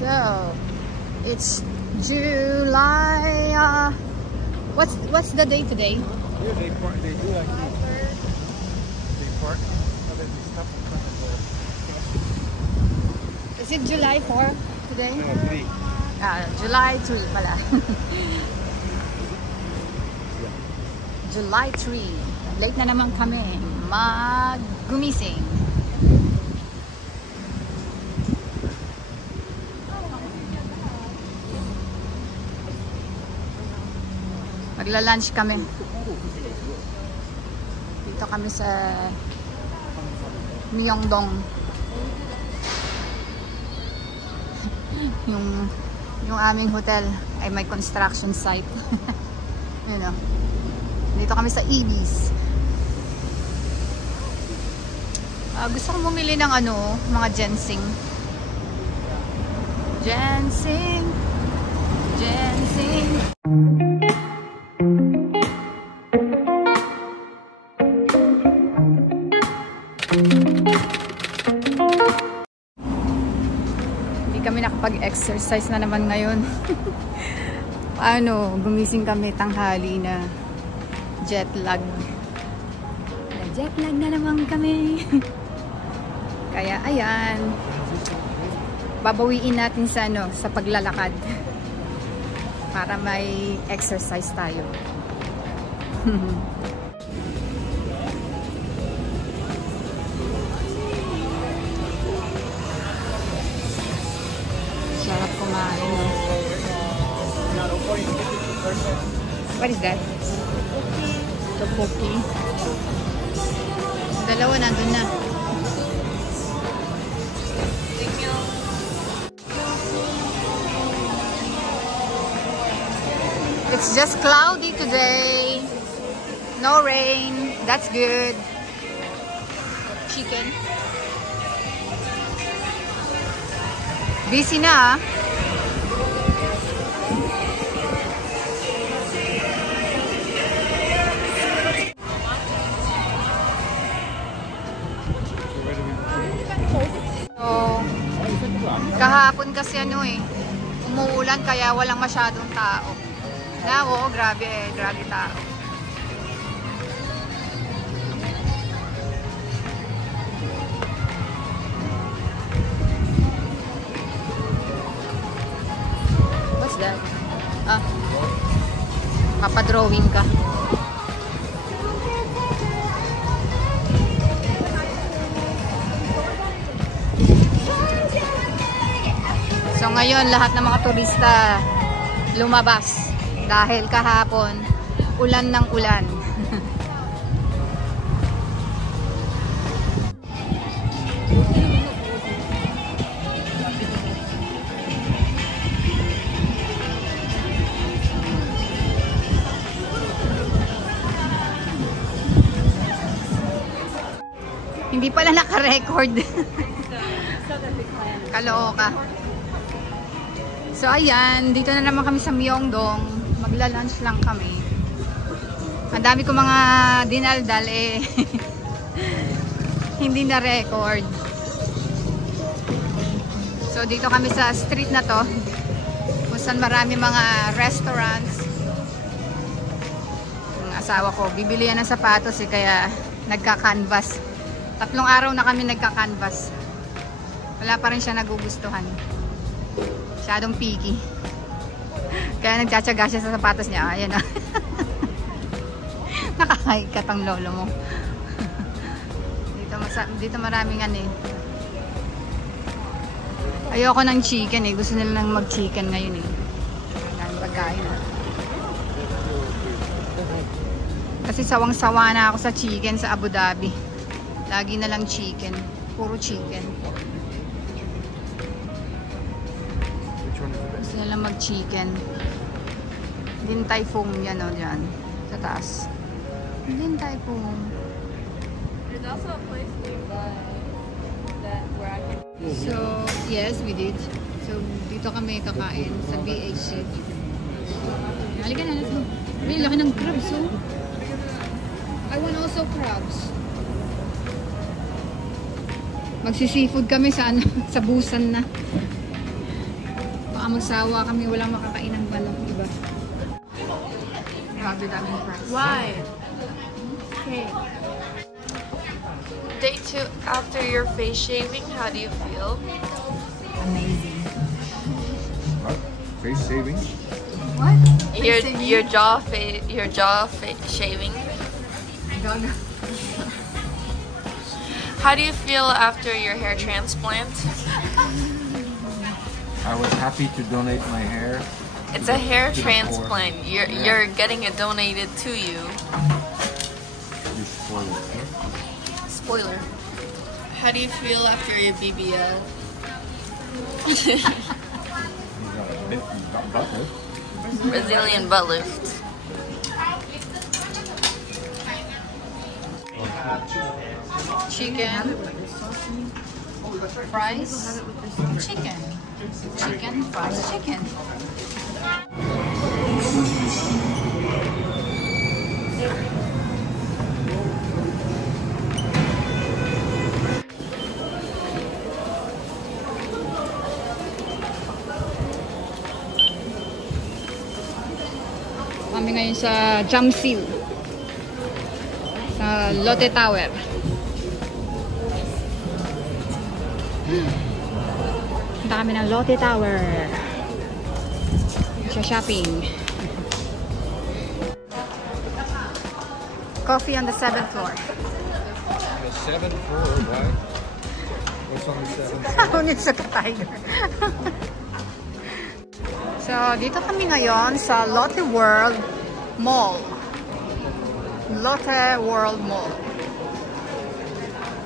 So, it's July. What's the day today? Yeah, they do like they park so that they stop in front of the. Is it July 4 today? No, 3. July 3 pala. July 3. Late na naman kami gumising. Magla-lunch kami. Dito kami sa Myeongdong. yung aming hotel ay may construction site. You know. Dito kami sa Ibis. Gusto kong bumili ng mga ginseng. Ginseng. Kami nakapag-exercise na naman ngayon. Gumising kami tanghali na jet lag. Jet lag na naman kami. Kaya ayan. Babawiin natin sa paglalakad. Para may exercise tayo. Sarap kumain. What is that? Tteokbokki. Dalawa nandun na. It's just cloudy today. No rain. That's good. Chicken. Busy na. So, kahapon kasi umuulan kaya walang masyadong tao. Grabe tao. What's that? Papadrawing ka. So ngayon lahat ng mga turista lumabas dahil kahapon ulan ng ulan. Hindi pala naka-record. Kalooka. So ayan, dito na naman kami sa Myeongdong. Magla-lunch lang kami. Ang dami ko mga dinaldal hindi na record. So dito kami sa street na to kung saan marami mga restaurants. Ang asawa ko bibili yan ng sapatos kaya nagka-canvas. 3 araw na kami nagka-canvas. Wala pa rin siya nagugustuhan. Masyadong picky. Kaya nagtsatsaga siya sa sapatos niya. Ayan na. Nakakaikat ang lolo mo. Dito maraming Ayoko ng chicken Gusto nila nang mag-chicken ngayon Ang pagkain Kasi sawang-sawa na ako sa chicken sa Abu Dhabi. Lagi na lang chicken. Puro chicken. Gusto nila mag-chicken. Din Tai Fung yan dyan. Sa taas. Din Tai Fung. There's also a place nearby where I can... So, yes, we did. So, dito kami kakain sa BHC. Halika na, let's go. May laki ng crabs, I want also crabs. Magsi-seafood kami sa sa Busan na. Baka magsawa kami, walang makakain ng manok, diba? Grabe daming price. Why? Okay. Day 2 after your face shaving, how do you feel? Amazing. What? Face shaving? What? Your jaw shaving. Gaga. How do you feel after your hair transplant? I was happy to donate my hair. It's a hair To the transplant. poor. You're getting it donated to you. You spoiled it. Spoiler. How do you feel after your BBL? You got butter. Brazilian butt lift. Chicken. Fries. Chicken. Chicken, fries, chicken. Kami ngayon sa Jamsil. Sa Lotte Tower. Punta kami ng Lotte Tower. Sa shopping. Coffee on the 7th floor. The 7th floor, why? What's on the 7th floor? Unit sa Tiger. So, dito kami ngayon sa Lotte World Mall. Lotte World Mall.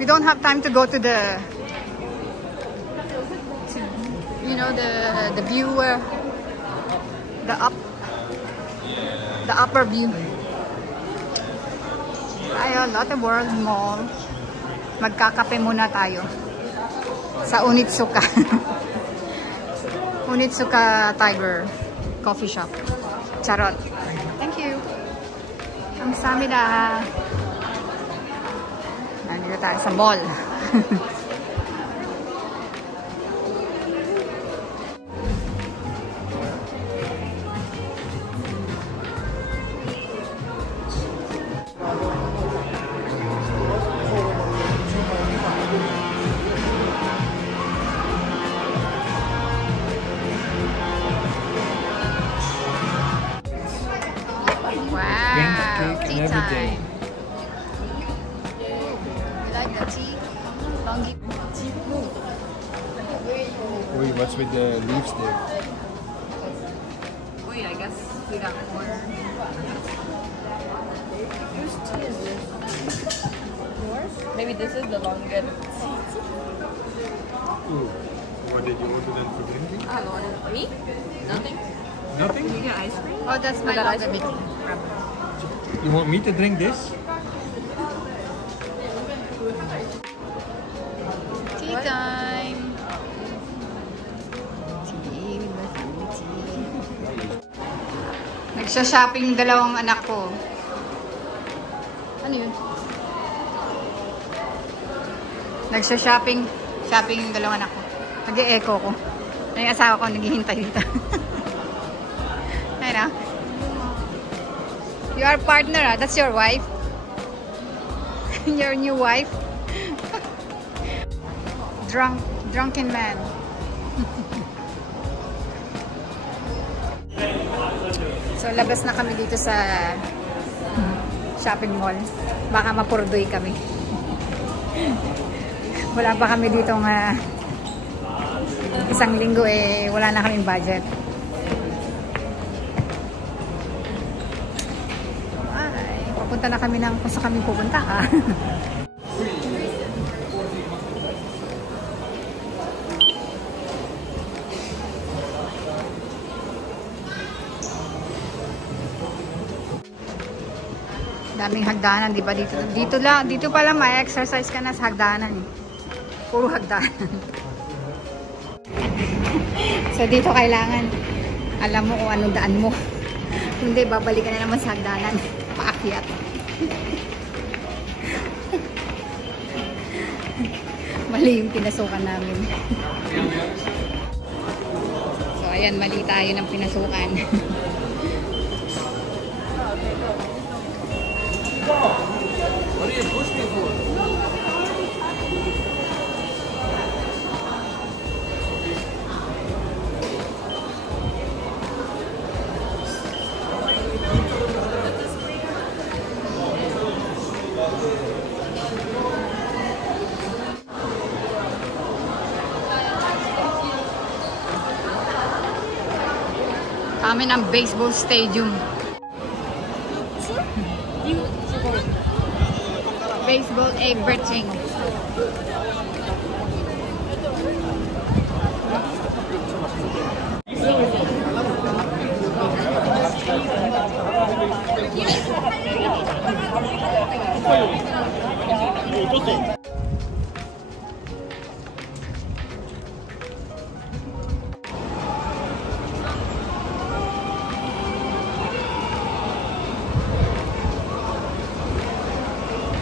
We don't have time to go to the, you know, the view, the upper view. Tayo, Lotte World Mall. Magkakape muna tayo sa Onitsuka. Onitsuka Tiger Coffee Shop. Charot. Thank you. Kamsahamnida. Nandito tayo sa mall. Wow, Cake tea and everything. time. You like the tea? Longi. Wait, what's with the leaves there? Wait, I guess we got more. Whose tea is this? Yours? Maybe this is the longer. Ooh. What did you order then for drinking? I don't want me? Nothing? Nothing? You get ice cream? Oh, that's my got ice longevity. cream. You want me to drink this? Tea time. Tea with my family tea. Nagsha-shopping yung dalawang anak ko. Ano yun? Nagsha-shopping yung dalawang anak ko. Nag-e-echo ko. Yung asawa ko naghihintay dito. Ayun ah. You are partner ah. That's your wife. Your new wife. Drunken man. So labas na kami dito sa shopping mall. Baka mapurdoy kami. Wala pa kami dito nga isang linggo eh wala na kaming budget. Ay, papunta na kami ng kung saan kami pupunta ha. Daming hagdanan, di ba? Dito pa lang may exercise ka na sa hagdanan. Puro hagdanan. So dito kailangan alam mo kung anong daan mo. Hindi, babalik ka na naman sa hagdanan. Paakyat. Mali yung pinasukan namin. So Ayan, mali tayo ng pinasukan. What are you pushing for? Kami ng baseball stadium. Baseball everything.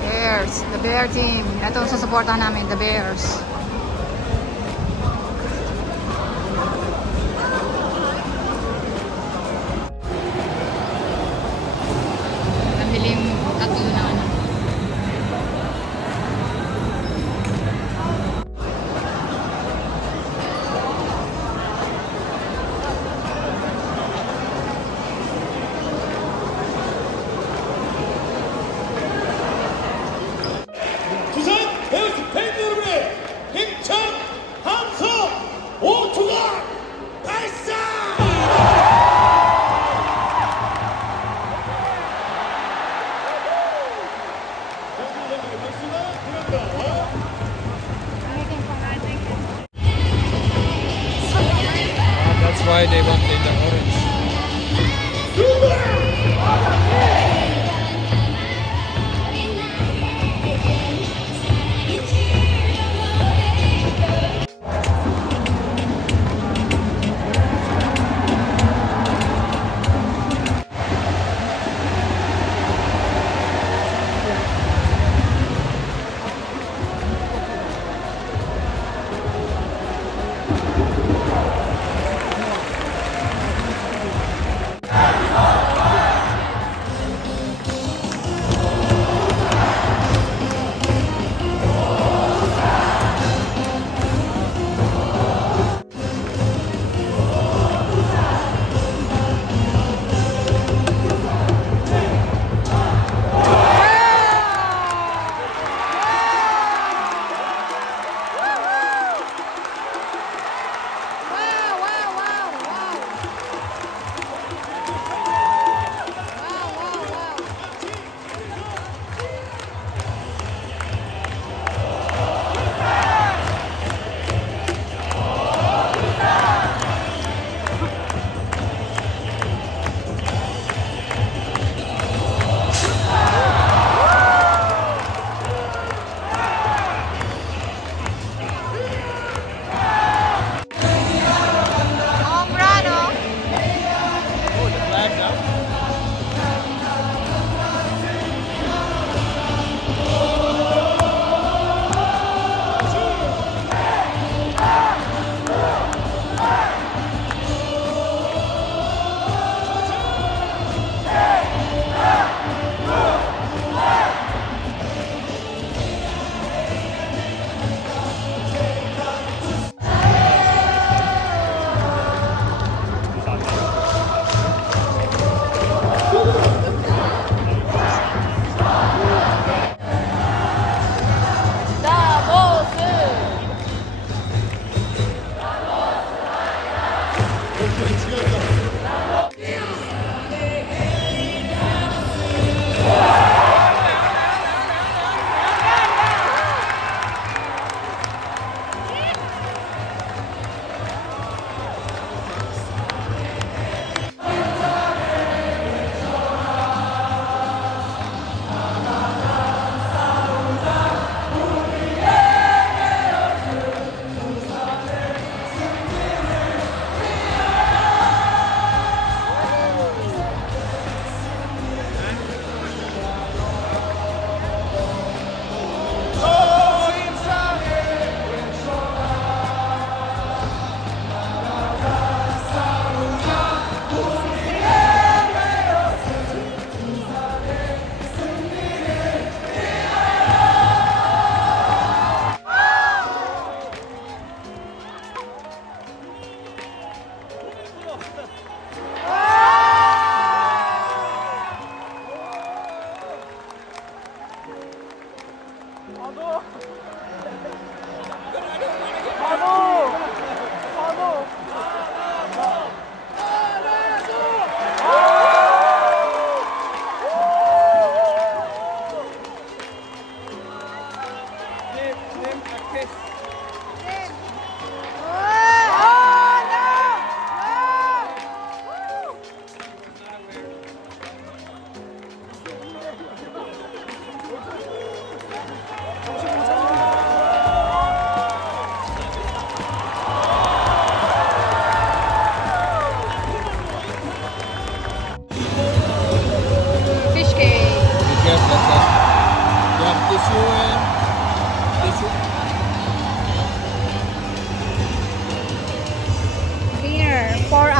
Bears, the Bear team. Ito ang susuportahan namin, the Bears. Nabiling tatlo na ano. 부산 베어스 팬 여러분의 힘찬 함성 5초간 발사! That's why they wanted the orange.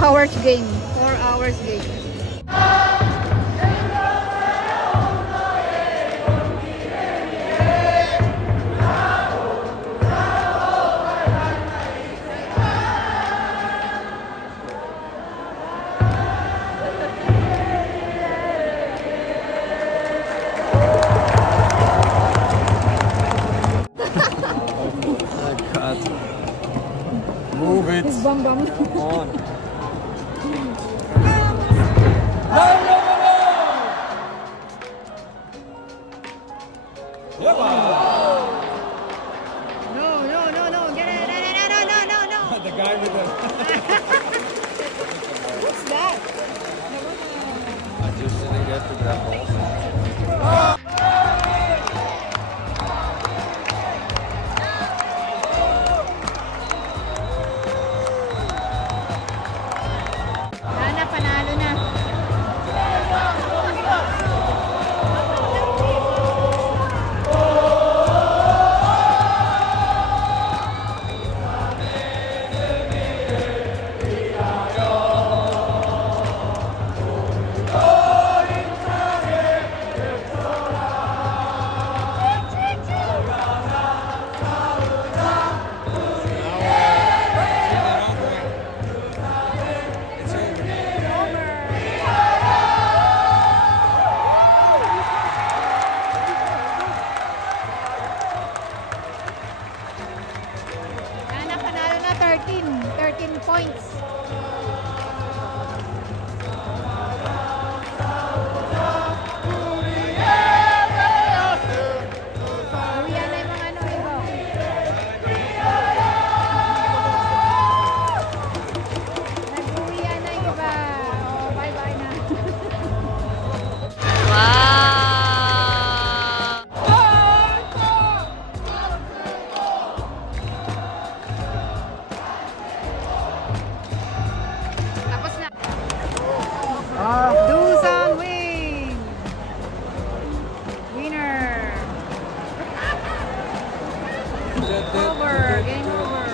hours game. 4 hours game. Move it. Bam bam. Come on. No. Get it. No. The guy with the. What's that? I just didn't get to that ball. Panalo na. Panalo na 13 points. Uwian na yung mga ano, Ibo. Nag-uwian na yung iba. Oh, bye-bye na. Tapos na. Dusan win! Winner! Over! Game over!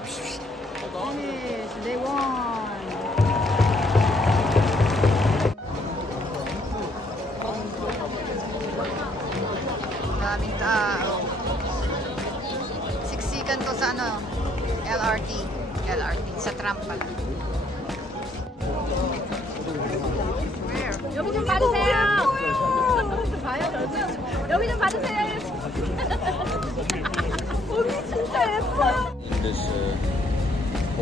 Finish! They won! Daming tao. Siksikan to sa ano, LRT, sa tram pala. Where? 여기 좀 봐주세요. 여기 좀 봐주세요. 언니 진짜 예뻐요. This,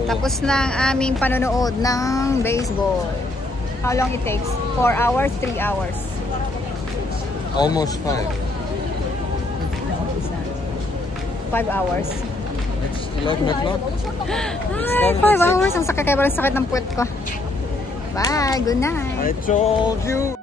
Tapos na ang aming panonood ng baseball. How long it takes? 4 hours, 3 hours? almost 5. 5 hours. It's 11 o'clock. Ay, 5 hours. Ang sakit, kaya parang sakit ng puwet ko. Bye, good night. I told you.